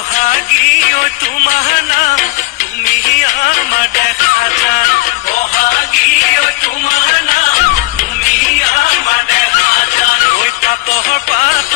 বহাগী ঐ তোমাৰ নাম তুমি আমাৰ দেখা যান বহাগী ঐ তোমাৰ নাম তুমি আমাৰ দেখা যান ঐ পাতৰ পাত